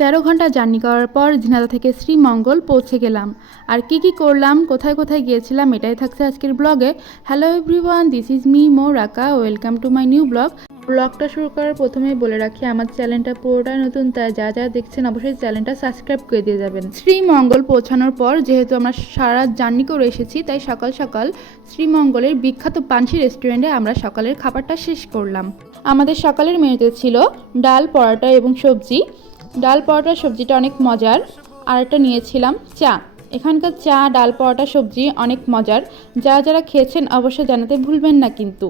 13 ঘন্টা জার্নি করার পর ঝিনাইদহ থেকে শ্রীমঙ্গল পৌঁছে গেলাম। আর কি করলাম, কোথায় কোথায় গিয়েছিলাম, এটাই থাকছে আজকের ব্লগে। Hello everyone, this is me Raka, welcome to my new blog. ব্লগটা শুরু করার প্রথমেই বলে রাখি, আমার চ্যানেলটা পুরোটাই নতুন, তাই যা যা দেখছেন অবশ্যই চ্যানেলটা সাবস্ক্রাইব করে দিয়ে যাবেন। শ্রীমঙ্গল পৌঁছানোর পর যেহেতু আমরা সারা জার্নি করে এসেছি, তাই সকাল সকাল শ্রীমঙ্গলের বিখ্যাত পানসি রেস্টুরেন্টে আমরা সকালের খাবারটা শেষ করলাম। আমাদের সকালের মেনুতে ছিল ডাল, পরোটা এবং সবজি। ডাল, পরোটা, সবজিটা অনেক মজার। আর একটা নিয়েছিলাম চা। এখানকার চা, ডাল, পরোটা, সবজি অনেক মজার। যারা যারা খেয়েছেন অবশ্যই জানাতে ভুলবেন না কিন্তু।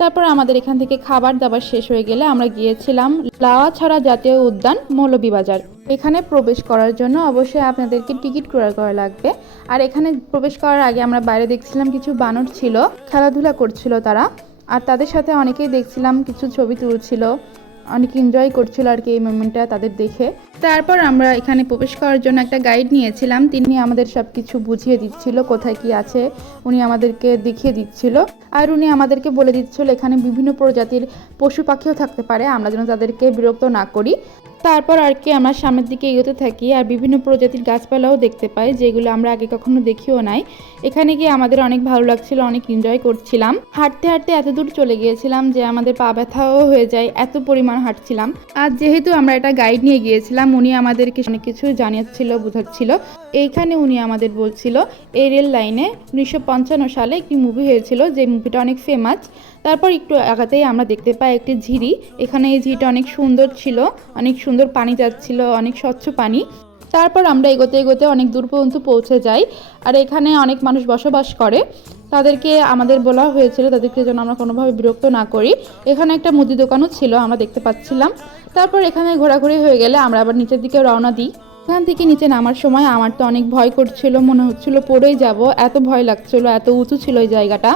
তারপর আমাদের এখান থেকে খাবার দাবার শেষ হয়ে গেলে আমরা গিয়েছিলাম লাওয়াছড়া জাতীয় উদ্যান, মৌলভীবাজার। এখানে প্রবেশ করার জন্য অবশ্যই আপনাদেরকে টিকিট ক্রয় করা লাগবে। আর এখানে প্রবেশ করার আগে আমরা বাইরে দেখছিলাম কিছু বানর ছিল, খেলাধুলা করছিল তারা। আর তাদের সাথে অনেকেই দেখছিলাম কিছু ছবি তুলছিল, অনেক এনজয় করছিল আর কি এই মোমেন্টটা তাদের দেখে। তারপর আমরা এখানে প্রবেশ করার জন্য একটা গাইড নিয়েছিলাম, তিনি আমাদের সব কিছু বুঝিয়ে দিচ্ছিল, কোথায় কি আছে উনি আমাদেরকে দেখিয়ে দিচ্ছিল। আর উনি আমাদেরকে বলে দিচ্ছিল এখানে বিভিন্ন প্রজাতির পশু পাখিও থাকতে পারে, আমরা যেন তাদেরকে বিরক্ত না করি। তারপর আর কি আমরা সামনের দিকে এগোতে থাকি আর বিভিন্ন প্রজাতির গাছপালাও দেখতে পাই, যেগুলো আমরা আগে কখনো দেখিও নাই। এখানে গিয়ে আমাদের অনেক ভালো লাগছিল, অনেক এনজয় করছিলাম। হাঁটতে হাঁটতে এত দূর চলে গিয়েছিলাম যে আমাদের পা ব্যথাও হয়ে যায়, এত পরিমাণ হাঁটছিলাম। আর যেহেতু আমরা একটা গাইড নিয়ে গিয়েছিলাম, উনি আমাদেরকে অনেক কিছু জানিয়েছিল, বোঝাচ্ছিল। এইখানে উনি আমাদের বলছিল এই রেল লাইনে 1955 সালে একটি মুভি হয়েছিল, যে মুভিটা অনেক ফেমাস। তারপর একটু আগাতেই আমরা দেখতে পাই একটি ঝিরি। এখানে এই ঝিরিটা অনেক সুন্দর ছিল, অনেক সুন্দর পানি যাচ্ছিল, অনেক স্বচ্ছ পানি। তারপর আমরা এগোতে এগোতে অনেক দূর পর্যন্ত পৌঁছে যাই। আর এখানে অনেক মানুষ বসবাস করে, তাদেরকে আমাদের বলা হয়েছিল তাদেরকে যেন আমরা কোনোভাবে বিরক্ত না করি। এখানে একটা মুদি দোকানও ছিল, আমরা দেখতে পাচ্ছিলাম। তারপর এখানে ঘোরাঘুরি হয়ে গেলে আমরা আবার নিচের দিকে রওনা দিই। এখান থেকে নিচে নামার সময় আমার তো অনেক ভয় করছিল, মনে হচ্ছিল পড়েই যাব, এত ভয় লাগছিল, এত উঁচু ছিল এই জায়গাটা।